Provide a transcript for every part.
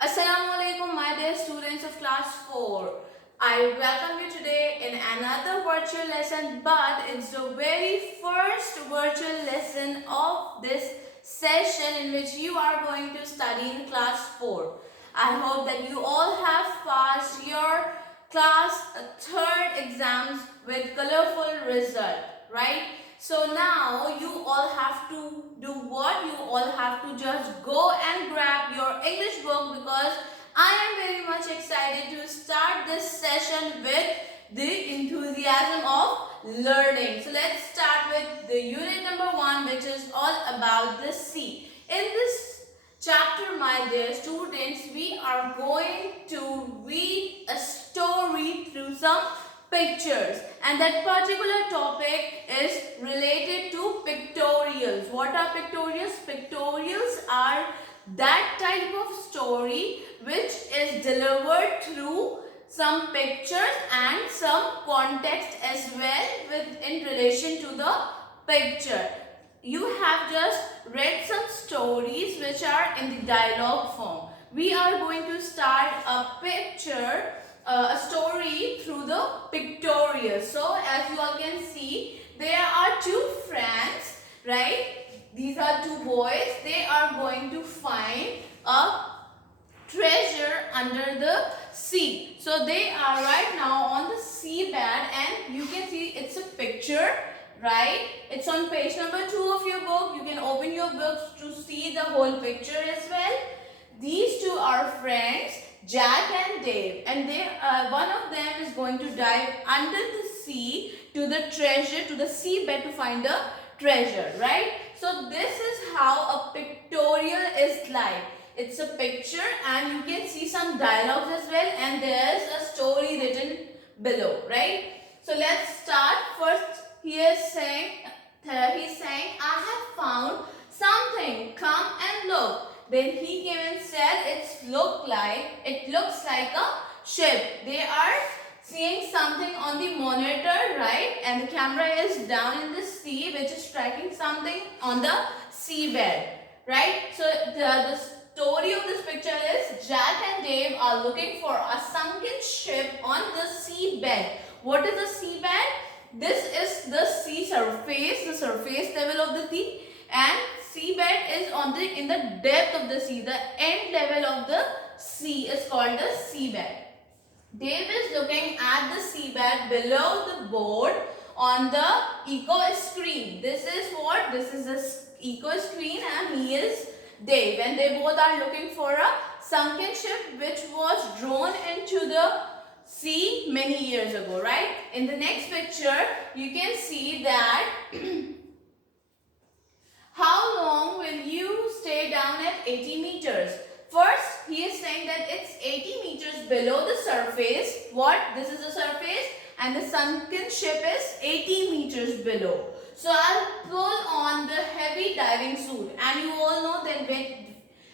Assalamu alaikum, my dear students of class 4. I welcome you today in another virtual lesson, but it's the very first virtual lesson of this session in which you are going to study in class 4. I hope that you all have passed your class 3rd exams with colorful result, right? So now you all have to do what? You all have to just go and grab your English book because I am very much excited to start this session with the enthusiasm of learning. So let's start with the unit number 1, which is all about the sea. In this chapter, my dear students, we are going to read a story through some pictures, and that particular topic is related to pictorials. What are pictorials? Pictorials are that type of story which is delivered through some pictures and some context as well in relation to the picture. You have just read some stories which are in the dialogue form. We are going to start a story through the pictorial. So as you all can see, there are two friends, right? These are two boys. They are going to find a treasure under the sea. So they are right now on the seabed, and you can see it's a picture, right? It's on page number 2 of your book. You can open your books to see the whole picture as well. These two are friends, Jack and Dave, and one of them is going to dive under the sea to the treasure, to the seabed to find the treasure, right? So this is how a pictorial is like. It's a picture and you can see some dialogues as well, and there's a story written below, right? So let's start. First he is saying, I have found something, come and look. Then he came and said, it looks like a ship. They are seeing something on the monitor, right? And the camera is down in the sea, which is tracking something on the seabed, right? So the story of this picture is Jack and Dave are looking for a sunken ship on the seabed. What is the seabed? This is the sea surface, the surface level of the sea, and seabed is in the depth of the sea. The end level of the sea is called the seabed. Dave is looking at the seabed below the board on the eco screen. This is what? This is the eco screen, and he is Dave, and they both are looking for a sunken ship which was drawn into the sea many years ago, right? In the next picture, you can see that how long will you stay down at 80 meters? First, he is saying that it's 80 meters below the surface. What? This is the surface, and the sunken ship is 80 meters below. So I'll pull on the heavy diving suit, and you all know that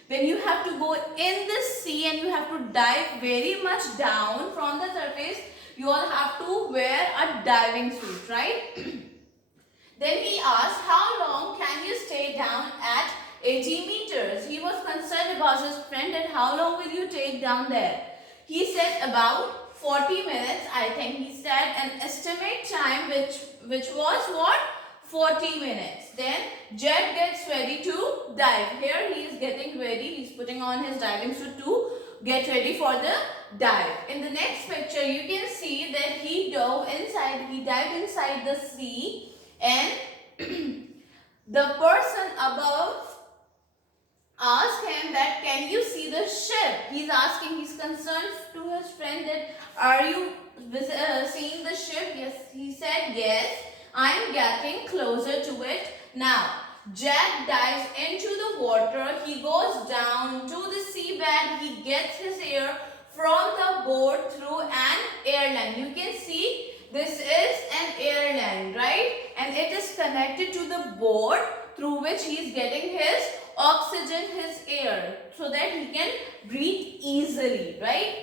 when you have to go in the sea and you have to dive very much down from the surface, you all have to wear a diving suit, right? Then he asked, how long can you stay down at 80 meters? He was concerned about his friend and how long will you take down there? He said about 40 minutes, I think. He said an estimate time which was what? 40 minutes. Then Jack gets ready to dive. Here he is getting ready. He's putting on his diving suit to get ready for the dive. In the next picture, you can see that he dived inside the sea, and the person above asked him that, can you see the ship? He's concerned to his friend that, are you seeing the ship? Yes, he said, yes, I am getting closer to it now. Jack dives into the water. He goes down to the seabed. He gets his air from the boat through an airline. You can see this is an airline, right? And it is connected to the board through which he is getting his oxygen, his air, so that he can breathe easily, right?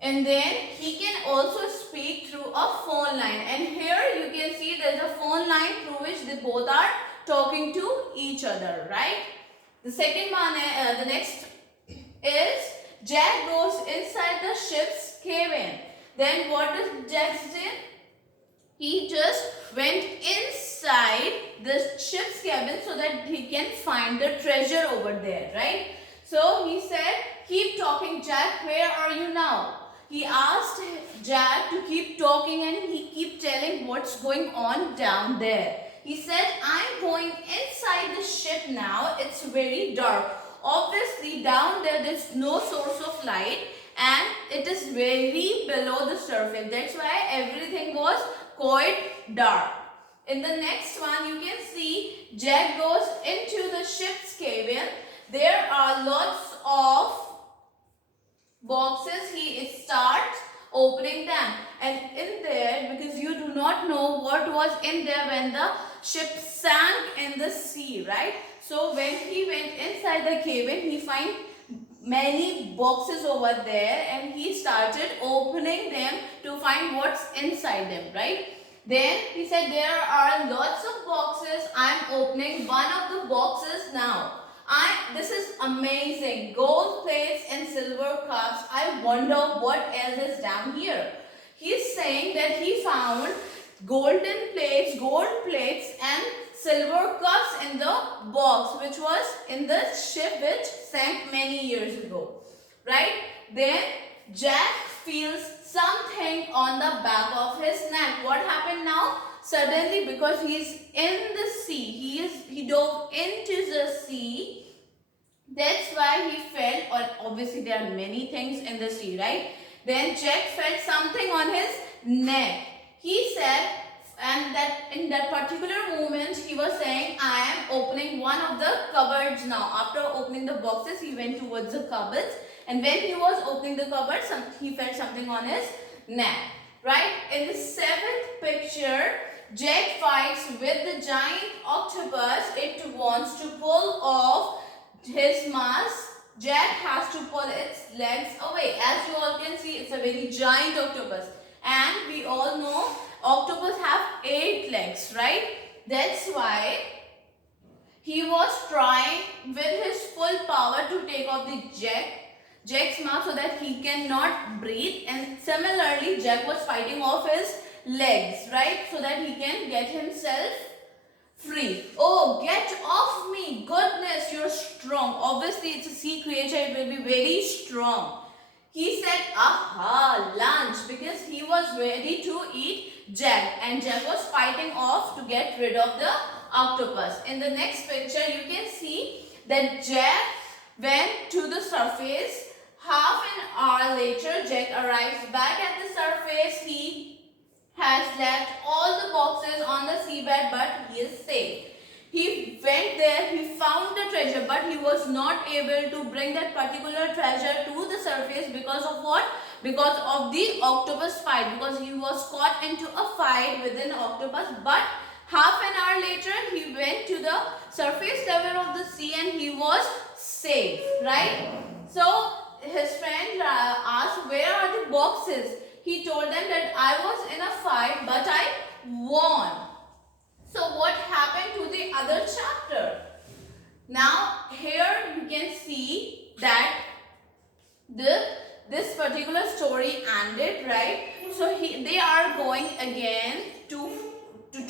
And then he can also speak through a phone line. And here you can see there is a phone line through which they both are talking to each other, right? The next is Jack goes inside the ship's cabin. Then what does Jack do? He just went inside the ship's cabin so that he can find the treasure over there, right? So he said, keep talking, Jack, where are you now? He asked Jack to keep talking and he keep telling what's going on down there. He said, I'm going inside the ship now. It's very dark. Obviously, down there, there's no source of light and it is very below the surface. That's why everything was quite dark. In the next one, you can see Jack goes into the ship's cabin. There are lots of boxes. He starts opening them, and in there, because you do not know what was in there when the ship sank in the sea, right? So when he went inside the cabin, he find many boxes over there and he started opening them to find what's inside them, right? Then he said, there are lots of boxes. I'm opening one of the boxes now. This is amazing. Gold plates and silver cups. I wonder what else is down here. He's saying that he found gold plates and silver cups in the box which was in the ship which sank many years ago, right? Then Jack feels something on the back of his neck. What happened now? Suddenly, because he's in the sea, he dove into the sea. That's why he felt, or obviously there are many things in the sea, right? Then Jack felt something on his neck. He said, and that in that particular moment, he was saying, I am opening one of the cupboards now. After opening the boxes, he went towards the cupboards. And when he was opening the cupboard, he felt something on his neck, right? In the seventh picture, Jack fights with the giant octopus. It wants to pull off his mask. Jack has to pull its legs away. As you all can see, it's a very giant octopus. And we all know octopus have 8 legs, right? That's why he was trying with his full power to take off the Jack's mask so that he cannot breathe. And similarly, Jack was fighting off his legs, right? So that he can get himself free. Oh, get off me. Goodness, you're strong. Obviously, it's a sea creature. It will be very strong. He said, aha, lunch, because he was ready to eat Jack. And Jack was fighting off to get rid of the octopus. In the next picture, you can see that Jack went to the surface. Half an hour later, Jack arrives back at the surface. He has left all the boxes on the seabed, but he is safe. He went there, he found the treasure, but he was not able to bring that particular treasure to the surface because of what? Because of the octopus fight, because he was caught into a fight with an octopus. But half an hour later, he went to the surface level of the sea and he was safe, right? So his friend asked, where are the boxes? He told them that I was in a fight, but I won. So what happened to the other chapter? Now here you can see that this particular story ended, right? So they are going again to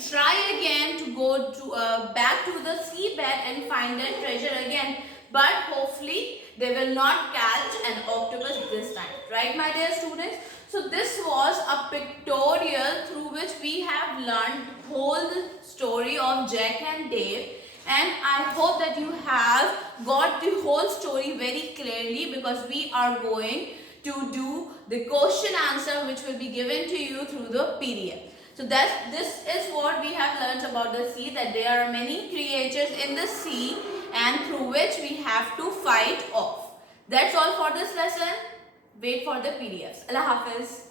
try again to go to back to the seabed and find their treasure again. But hopefully they will not catch an octopus this time, right, my dear students? So this was a pictorial through which we have learned the whole story of Jack and Dave, and I hope that you have got the whole story very clearly, because we are going to do the question answer which will be given to you through the PDF. So this is what we have learned about the sea, that there are many creatures in the sea and through which we have to fight off. That's all for this lesson. Wait for the PDFs. Allah Hafiz.